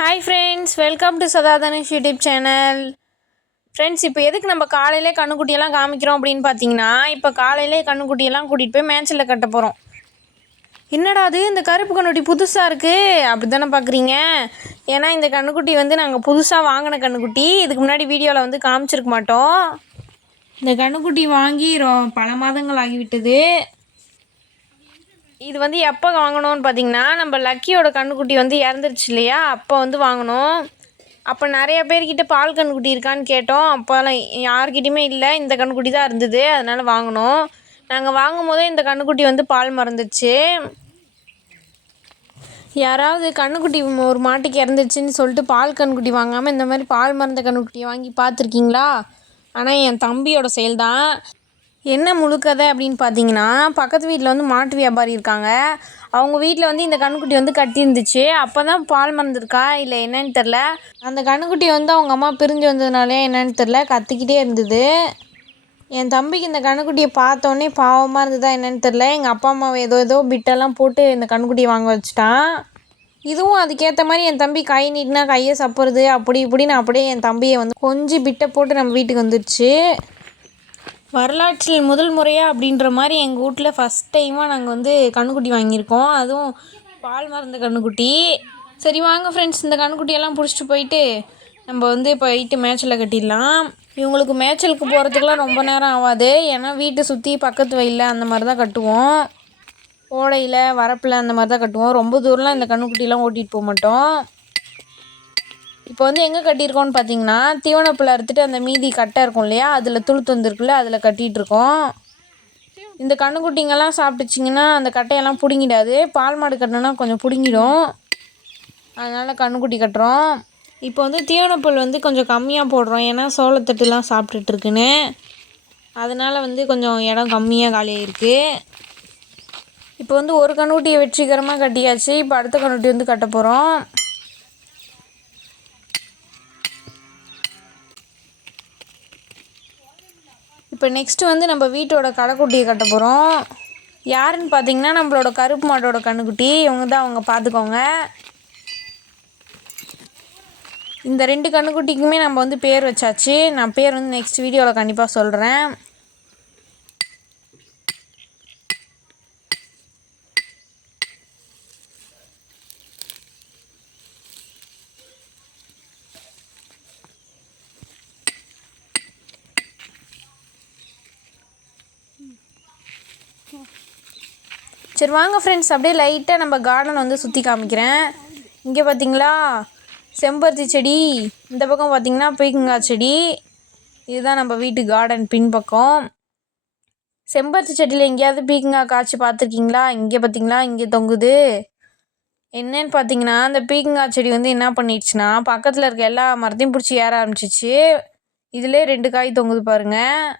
Hi friends welcome to Sadhadhanush YouTube channel friends இப்போ எதுக்கு நம்ம காலையிலே கண்ணுக்குட்டியெல்லாம் காமிக்கிறோம் அப்படின்னு பார்த்தீங்கன்னா இப்போ காலையிலே கண்ணுக்குட்டியெல்லாம் கூட்டிகிட்டு போய் மேட்ச்சில் கட்ட போகிறோம் என்னடா அது? இந்த கருப்பு கண்ணுக்குட்டி புதுசாக இருக்குது அப்படி தானே பார்க்குறீங்க ஏன்னா இந்த கண்ணுக்குட்டி வந்து நாங்கள் புதுசாக வாங்கின கண்ணுக்குட்டி. இதுக்கு முன்னாடி வீடியோவில் வந்து காமிச்சிருக்க மாட்டோம். இந்த கண்ணுக்குட்டி வாங்கி ரொ பல மாதங்கள் ஆகிவிட்டது. இது வந்து எப்போ வாங்கினோன்னு பார்த்தீங்கன்னா நம்ம லக்கியோட கண்ணுக்குட்டி வந்து இறந்துருச்சு இல்லையா? அப்போ வந்து வாங்கினோம் அப்போ நிறைய பேர்கிட்ட பால் கண்ணுக்குட்டி இருக்கான்னு கேட்டோம். அப்போலாம் யார்கிட்டையுமே இல்லை. இந்த கண்ணுக்குட்டி தான் இருந்தது. அதனால் வாங்கினோம் நாங்கள் வாங்கும் போதே இந்த கண்ணுக்குட்டி வந்து பால் மறந்துச்சு. யாராவது கண்ணுக்குட்டி ஒரு மாட்டுக்கு இறந்துச்சுன்னு சொல்லிட்டு பால் கண்ணுக்குட்டி வாங்காமல் இந்த மாதிரி பால் மறந்த கண்ணுக்குட்டியை வாங்கி பார்த்துருக்கீங்களா? ஆனால் என் தம்பியோட செயல் தான் என்ன முழுக்கதை அப்படின்னு பார்த்தீங்கன்னா பக்கத்து வீட்டில் வந்து மாட்டு வியாபாரி இருக்காங்க. அவங்க வீட்டில் வந்து இந்த கண்ணுக்குட்டி வந்து கட்டியிருந்துச்சு. அப்போ தான் பால் மறந்துருக்கா? இல்லை என்னன்னு தெரில அந்த கண்ணுக்குட்டி வந்து அவங்க அம்மா பிரிஞ்சு வந்ததுனாலே என்னன்னு தெரில கத்திக்கிட்டே இருந்தது. என் தம்பிக்கு இந்த கண்ணுக்குட்டியை பார்த்தோன்னே பாவமாக இருந்ததா என்னன்னு தெரில எங்கள் அப்பா அம்மாவை ஏதோ ஏதோ பிட்டெல்லாம் போட்டு இந்த கண்ணுக்குட்டியை வாங்க வச்சுட்டான். இதுவும் அதுக்கேற்ற மாதிரி என் தம்பி கை நீட்டினா கையை சப்புறது அப்படி இப்படின்னு அப்படியே என் தம்பியை வந்து கொஞ்சம் பிட்டை போட்டு நம்ம வீட்டுக்கு வந்துடுச்சு வரலாற்றில் முதல் முறையாக அப்படின்ற மாதிரி எங்கள் வீட்டில் ஃபஸ்ட் டைமாக நாங்கள் வந்து கண்ணுக்குட்டி வாங்கியிருக்கோம். அதுவும் பால் மறந்த கண்ணுக்குட்டி. சரி வாங்க ஃப்ரெண்ட்ஸ் இந்த கண்ணுக்குட்டியெல்லாம் பிடிச்சிட்டு போயிட்டு நம்ம வந்து போயிட்டு மேய்ச்சலில் கட்டிடலாம். இவங்களுக்கு மேய்ச்சலுக்கு போகிறதுக்குலாம் ரொம்ப நேரம் ஆகாது ஏன்னா வீட்டை சுற்றி பக்கத்து வயலில் அந்த மாதிரி தான் கட்டுவோம். ஓடையில் வரப்பில் அந்த மாதிரி தான் கட்டுவோம். ரொம்ப தூரம்லாம் இந்த கன்றுக்குட்டிலாம் ஓட்டிகிட்டு போக மாட்டோம். இப்போ வந்து எங்கே கட்டியிருக்கோம்னு பார்த்தீங்கன்னா தீவனப்பில் அறுத்துட்டு அந்த மீதி கட்டை இருக்கும் இல்லையா? அதில் துளுத்து வந்துருக்குல்ல அதில் கட்டிகிட்ருக்கோம் இந்த கண்ணுக்குட்டிங்கெல்லாம் சாப்பிட்டுச்சிங்கன்னா அந்த கட்டையெல்லாம் பிடுங்கிடாது. பால் மாடு கட்டினா கொஞ்சம் பிடுங்கிடும். அதனால் கண்ணுக்குட்டி கட்டுறோம். இப்போ வந்து தீவனப்புல் வந்து கொஞ்சம் கம்மியாக போடுறோம். ஏன்னா சோளத்தட்டுலாம் சாப்பிட்டுட்டுருக்குன்னு அதனால் வந்து கொஞ்சம் இடம் கம்மியாக காலியாகிருக்கு இப்போ வந்து ஒரு கண்ணுக்குட்டியை வெற்றிகரமாக கட்டியாச்சு. இப்போ அடுத்த கண்ணுக்குட்டி வந்து கட்ட போகிறோம் இப்போ நெக்ஸ்ட்டு வந்து நம்ம வீட்டோட கடைக்குட்டியை கட்ட போகிறோம் யாருன்னு பார்த்தீங்கன்னா நம்மளோட கருப்பு மாட்டோட கண்ணுக்குட்டி. இவங்க தான் அவங்க பார்த்துக்கோங்க. இந்த ரெண்டு கண்ணுக்குட்டிக்குமே நம்ம வந்து பேர் வச்சாச்சு. நான் பேர் வந்து நெக்ஸ்ட் வீடியோவில் கண்டிப்பாக சொல்கிறேன் சரி வாங்க ஃப்ரெண்ட்ஸ் அப்படியே லைட்டாக நம்ம கார்டன் வந்து சுற்றி காமிக்கிறேன். இங்கே பார்த்தீங்களா செம்பருத்தி செடி. இந்த பக்கம் பார்த்தீங்கன்னா பீக்கங்காய் செடி. இதுதான் நம்ம வீட்டு கார்டன் பின்பக்கம். செம்பருத்தி செடியில் எங்கேயாவது பீக்கங்காய் காய்ச்சி பார்த்துருக்கீங்களா? இங்கே பார்த்தீங்களா இங்கே தொங்குது. என்னன்னு பார்த்தீங்கன்னா அந்த பீக்கங்காய் செடி வந்து என்ன பண்ணிடுச்சுன்னா பக்கத்தில் இருக்க எல்லா மரத்தையும் பிடிச்சி ஏற ஆரம்பிச்சிச்சு. இதிலே ரெண்டு காய் தொங்குது பாருங்கள்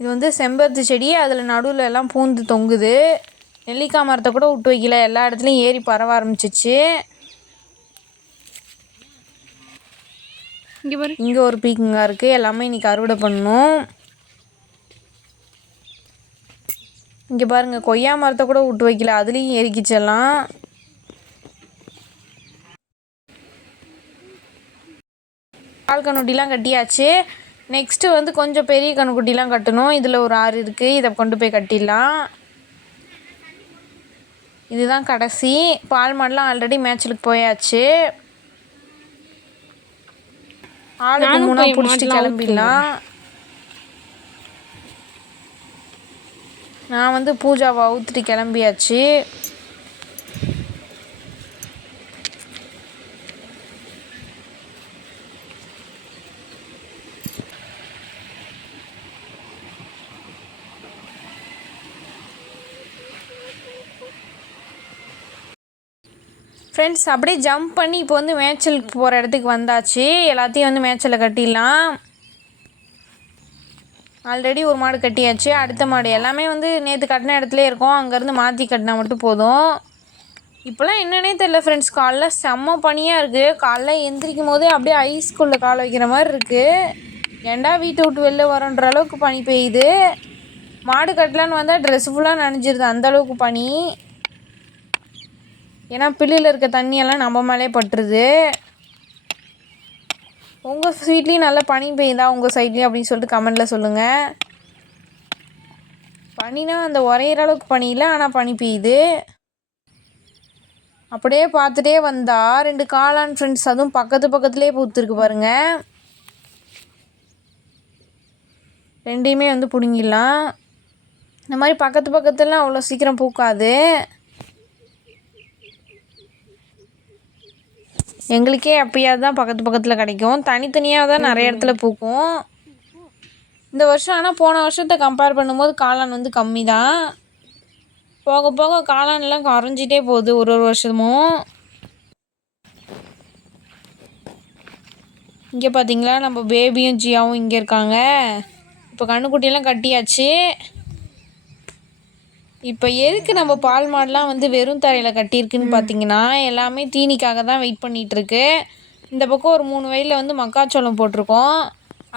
இது வந்து செம்பருத்தி செடி அதில் நடுவில் எல்லாம் பூந்து தொங்குது. நெல்லிக்காய் மரத்தை கூட விட்டு வைக்கல. எல்லா இடத்துலையும் ஏறி பரவ ஆரம்பிச்சிச்சு. இங்கே பாரு. இங்கே ஒரு பீக்கங்காய் இருக்குது எல்லாமே இன்னைக்கு அறுவடை பண்ணணும் இங்கே பாருங்கள் கொய்யா மரத்தை கூட விட்டு வைக்கல. அதுலேயும் ஏறிக்கிச்செல்லாம் பால் கண்ணுட்டிலாம் கட்டியாச்சு. நெக்ஸ்ட்டு வந்து கொஞ்சம் பெரிய கண்ணுக்குட்டிலாம் கட்டணும். இதில் ஒரு ஆறு இருக்குது இதை கொண்டு போய் கட்டிடலாம். இதுதான் கடைசி. பால் மாடெலாம் ஆல்ரெடி மேட்சலுக்கு போயாச்சு. ஆளுக்கு மூணா பிடிச்சிட்டு கிளம்பிடலாம். நான் வந்து பூஜாவை அவுத்துட்டு கிளம்பியாச்சு. ஃப்ரெண்ட்ஸ் அப்படியே ஜம்ப் பண்ணி இப்போ வந்து மேய்ச்சலுக்கு போகிற இடத்துக்கு வந்தாச்சு. எல்லாத்தையும் வந்து மேய்ச்சலில் கட்டிடலாம். ஆல்ரெடி ஒரு மாடு கட்டியாச்சு. அடுத்த மாடு எல்லாமே வந்து நேற்று கட்டின இடத்துல இருக்கும். அங்கேருந்து மாற்றி கட்டினா மட்டும் போதும். இப்போலாம் என்னன்னே தெரில ஃப்ரெண்ட்ஸ் காலைல செம்ம பனியாக இருக்குது காலைல எந்திரிக்கும் போதே அப்படியே ஐஸ்குள்ளே கால் வைக்கிற மாதிரி இருக்குது ஏன்டா வீட்டை விட்டு வெளில வரோன்ற அளவுக்கு பனி பெய்யுது. மாடு கட்டலான்னு வந்தால் ட்ரெஸ் ஃபுல்லாக நனைஞ்சிருது. அந்த அளவுக்கு பனி. ஏன்னா பில்லில் இருக்க தண்ணியெல்லாம் நம்ம மேலே பட்டுருது. உங்கள் ஸ்வீட்லேயும் நல்லா பனி பெய்யுதா? உங்கள் சைட்லேயும் அப்படின்னு சொல்லிட்டு கமெண்டில் சொல்லுங்கள் பனினா அந்த உரையிற அளவுக்கு பனி இல்லை ஆனால் பனி பெய்யுது. அப்படியே பார்த்துட்டே வந்தா ரெண்டு காளான் ஃப்ரெண்ட்ஸ் அதுவும் பக்கத்து பக்கத்துலேயே பூத்துருக்கு பாருங்க. ரெண்டையுமே வந்து பிடுங்கிடலாம். இந்த மாதிரி பக்கத்து பக்கத்துலாம் அவ்வளோ சீக்கிரம் பூக்காது. எங்களுக்கே எப்பயாவது தான் பக்கத்து பக்கத்தில் கிடைக்கும். தனித்தனியாக தான் நிறைய இடத்துல பூக்கும். இந்த வருஷம் ஆனால் போன வருஷத்தை கம்பேர் பண்ணும்போது காளான் வந்து கம்மி தான் போக போக காளான்லாம் குறைஞ்சிட்டே போகுது ஒரு ஒரு வருஷமும். இங்கே பார்த்தீங்களா நம்ம பேபியும் ஜியாவும் இங்கே இருக்காங்க. இப்போ கண்ணுக்குட்டியெல்லாம் கட்டியாச்சு. இப்போ எதுக்கு நம்ம பால் மாடெலாம் வந்து வெறும் தரையில் கட்டியிருக்குன்னு பார்த்தீங்கன்னா எல்லாமே தீனிக்காக தான் வெயிட் பண்ணிகிட்ருக்கு இந்த பக்கம் ஒரு மூணு வயலில் வந்து மக்காச்சோளம் போட்டிருக்கோம்.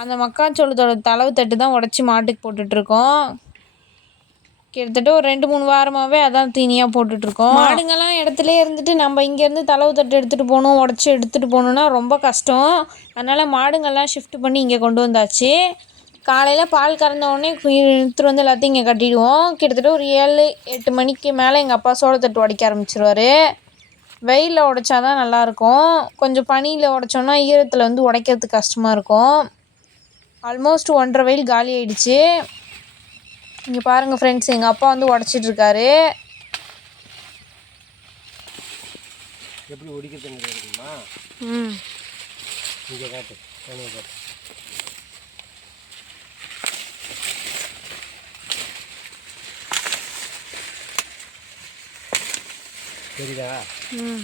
அந்த மக்காச்சோளத்தோட தளவு தட்டு தான் உடச்சி மாட்டுக்கு போட்டுட்ருக்கோம். கிட்டத்தட்ட ஒரு ரெண்டு மூணு வாரமாகவே அதான் தீனியாக போட்டுட்ருக்கோம். மாடுங்கெல்லாம் இடத்துல இருந்துட்டு நம்ம இங்கேருந்து தளவு தட்டு எடுத்துகிட்டு போகணும் உடச்சி எடுத்துகிட்டு போகணுன்னா ரொம்ப கஷ்டம். அதனால் மாடுங்கள்லாம் ஷிஃப்ட் பண்ணி இங்கே கொண்டு வந்தாச்சு. காலையில் பால் கறந்த உடனே எடுத்துகிட்டு வந்து எல்லாத்தையும் இங்கே கட்டிடுவோம். கிட்டத்தட்ட ஒரு ஏழு எட்டு மணிக்கு மேலே எங்கள் அப்பா சோளத்தட்டு உடைக்க ஆரம்பிச்சிருவார். வெயிலில் உடைச்சா தான் நல்லாயிருக்கும். கொஞ்சம் பனியில் உடைச்சோன்னா ஈரத்தில் வந்து உடைக்கிறதுக்கு கஷ்டமாக இருக்கும். ஆல்மோஸ்ட் ஒன்றரை வெயில் காலி ஆயிடுச்சு. இங்கே பாருங்கள் ஃப்ரெண்ட்ஸ் எங்கள் அப்பா வந்து உடச்சிட்டு இருக்காரு எப்படி ம். இங்கே காட்டு தெரியுதா ம்.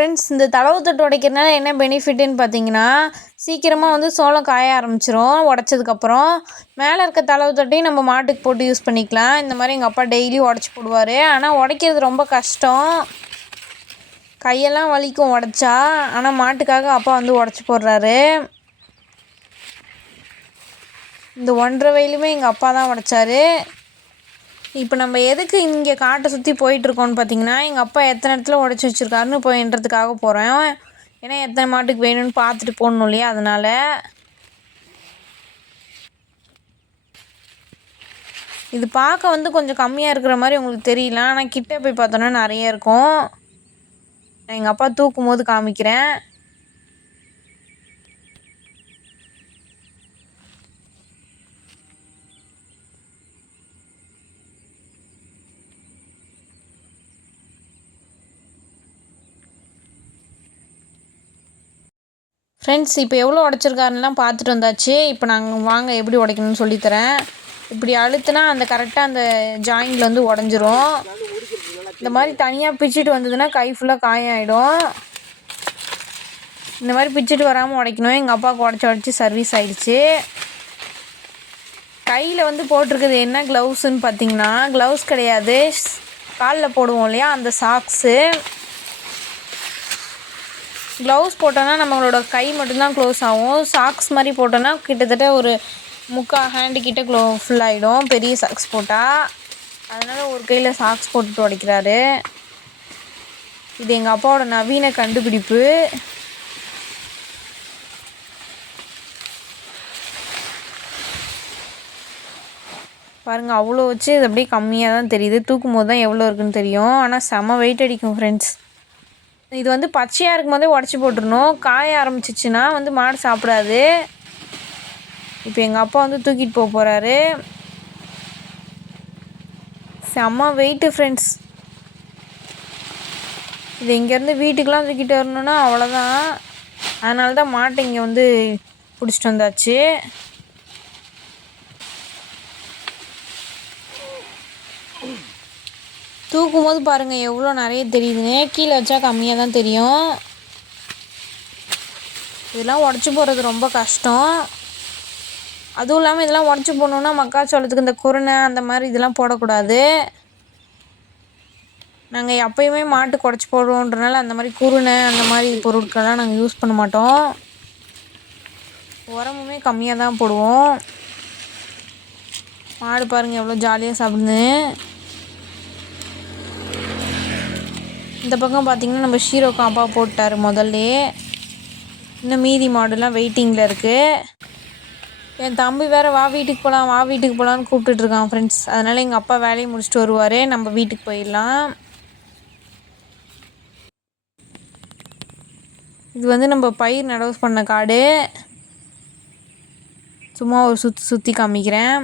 ஃப்ரெண்ட்ஸ் இந்த தளவு தட்டு உடைக்கிறதுனால என்ன பெனிஃபிட்டுன்னு பார்த்தீங்கன்னா சீக்கிரமாக வந்து சோளம் காய ஆரம்பிச்சிரும் உடச்சதுக்கப்புறம். மேலே இருக்க தளவு தட்டையும் நம்ம மாட்டுக்கு போட்டு யூஸ் பண்ணிக்கலாம். இந்த மாதிரி எங்கள் அப்பா டெய்லி உடச்சி போடுவார். ஆனால் உடைக்கிறது ரொம்ப கஷ்டம். கையெல்லாம் வலிக்கும் உடச்சா. ஆனால் மாட்டுக்காக அப்பா வந்து உடச்சி போடுறாரு. இந்த ஒன்றரை வயலுமே எங்கள் அப்பா தான் உடைச்சாரு. இப்போ நம்ம எதுக்கு இங்கே காட்டை சுற்றி போயிட்டுருக்கோம்னு பார்த்தீங்கன்னா எங்கள் அப்பா எத்தனை இடத்துல உடச்சி வச்சுருக்காருன்னு போயின்றதுக்காக போகிறோம் ஏன்னா எத்தனை மாட்டுக்கு வேணும்னு பார்த்துட்டு போடணும் இல்லையா? அதனால் இது பார்க்க வந்து கொஞ்சம் கம்மியாக இருக்கிற மாதிரி உங்களுக்கு தெரியல. ஆனால் கிட்டே போய் பார்த்தோன்னா நிறைய இருக்கும். நான் எங்கள் அப்பா தூக்கும் போது காமிக்கிறேன். ஃப்ரெண்ட்ஸ் இப்போ எவ்வளோ உடச்சிருக்காருலாம் பார்த்துட்டு வந்தாச்சு. இப்போ நாங்கள் வாங்க எப்படி உடைக்கணும்னு சொல்லித்தரேன். இப்படி அழுத்துனா அந்த கரெக்டாக அந்த ஜாயிண்டில் வந்து உடஞ்சிரும். இந்த மாதிரி தனியாக பிச்சுட்டு வந்ததுன்னா கை ஃபுல்லாக காயம் ஆகிடும் இந்த மாதிரி பிச்சுட்டு வராமல் உடைக்கணும். எங்கள் அப்பாவுக்கு உடச்சி உடச்சி சர்வீஸ் ஆயிடுச்சு. கையில் வந்து போட்டிருக்குது என்ன க்ளவுஸுன்னு பார்த்தீங்கன்னா க்ளவுஸ் கிடையாது. காலில் போடுவோம் இல்லையா அந்த சாக்ஸு க்ளவுஸ் போட்டோன்னா நம்மளோட கை மட்டும்தான் க்ளோஸ் ஆகும். சாக்ஸ் மாதிரி போட்டோன்னா கிட்டத்தட்ட ஒரு முக்கால் ஹேண்டு கிட்ட க்ளோ ஃபுல் ஆகிடும் பெரிய சாக்ஸ் போட்டால் அதனால் ஒரு கையில் சாக்ஸ் போட்டுட்டு உடைக்கிறாரு. இது எங்கள் அப்பாவோட நவீன கண்டுபிடிப்பு. பாருங்கள் அவ்வளோ வச்சு இது அப்படியே கம்மியாக தான் தெரியுது. தூக்கும் போது தான் எவ்வளோ இருக்குன்னு தெரியும். ஆனால் செம வெயிட் அடிக்கும் ஃப்ரெண்ட்ஸ் இது வந்து பச்சையாக இருக்கும் போதே உடச்சி போட்டுருணும் காய ஆரம்பிச்சிச்சுன்னா வந்து மாடு சாப்பிடாது. இப்போ எங்கள் அப்பா வந்து தூக்கிட்டு போக போகிறாரு செம்ம வெயிட்டு ஃப்ரெண்ட்ஸ் இது இங்கேருந்து வீட்டுக்கெலாம் தூக்கிட்டு வரணுன்னா அவ்வளோதான் அதனால தான் மாட்டை இங்கே வந்து பிடிச்சிட்டு வந்தாச்சு. தூக்கும் போது பாருங்கள் எவ்வளோ நிறைய தெரியுதுன்னு கீழே வச்சா கம்மியாக தான் தெரியும். இதெல்லாம் உடச்சி போடுறது ரொம்ப கஷ்டம். அதுவும் இல்லாமல் இதெல்லாம் உடச்சி போடணுன்னா மக்காச்சோளத்துக்கு இந்த குருணை அந்த மாதிரி இதெல்லாம் போடக்கூடாது. நாங்கள் எப்பயுமே மாட்டு குடச்சி போடுவோன்றனால அந்த மாதிரி குருணை அந்த மாதிரி பொருட்கள்லாம் நாங்கள் யூஸ் பண்ண மாட்டோம். உரமுமே கம்மியாக தான் போடுவோம். மாடு பாருங்கள் எவ்வளோ ஜாலியாக சாப்பிடுன்னு இந்த பக்கம் பார்த்திங்கன்னா நம்ம ஷீரோ காம்பா போட்டார் முதல்லே. இன்னும் மீதி மாடுலாம் வெயிட்டிங்கில் இருக்குது என் தம்பி வேறு வா வீட்டுக்கு போகலாம் வா வீட்டுக்கு போகலான்னு கூப்பிட்டுட்டு இருக்கான் ஃப்ரெண்ட்ஸ் அதனால் எங்கள் அப்பா வேலையை முடிச்சுட்டு வருவார் நம்ம வீட்டுக்கு போயிடலாம். இது வந்து நம்ம பயிர் நடவு பண்ண காடு. சும்மா ஒரு சுற்றி சுற்றி காமிக்கிறேன்.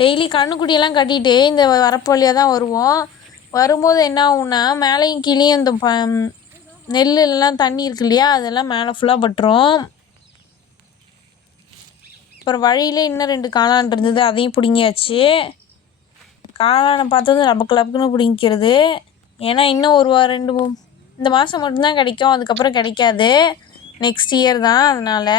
டெய்லி கண்ணுக்குட்டியெல்லாம் கட்டிட்டு இந்த வரப்பு வழியாக தான் வருவோம். வரும்போது என்ன ஆகும்னா மேலேயும் கீழேயும் இந்த ப நெல்லுலாம் தண்ணி இருக்கு இல்லையா அதெல்லாம் மேலே ஃபுல்லாக பட்டுரும். அப்புறம் வழியிலே இன்னும் ரெண்டு காளான் இருந்தது அதையும் பிடுங்கியாச்சு. காளானை பார்த்தது லபக்கு லபக்குன்னு பிடிங்கிறது ஏன்னா இன்னும் ஒரு வாரம் ரெண்டு இந்த மாதம் மட்டும்தான் கிடைக்கும் அதுக்கப்புறம் கிடைக்காது. நெக்ஸ்ட் இயர் தான் அதனால்.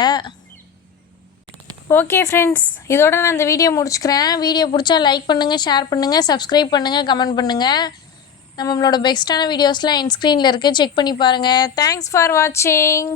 ஓகே ஃப்ரெண்ட்ஸ் இதோட நான் இந்த வீடியோ முடிச்சுக்கிறேன். வீடியோ பிடிச்சா லைக் பண்ணுங்கள் ஷேர் பண்ணுங்கள் சப்ஸ்கிரைப் பண்ணுங்கள் கமெண்ட் பண்ணுங்கள் நம்மளோட பெஸ்ட்டான வீடியோஸ்லாம் என் ஸ்க்ரீனில் இருக்குது செக் பண்ணி பாருங்கள் தேங்க்ஸ் ஃபார் வாட்சிங்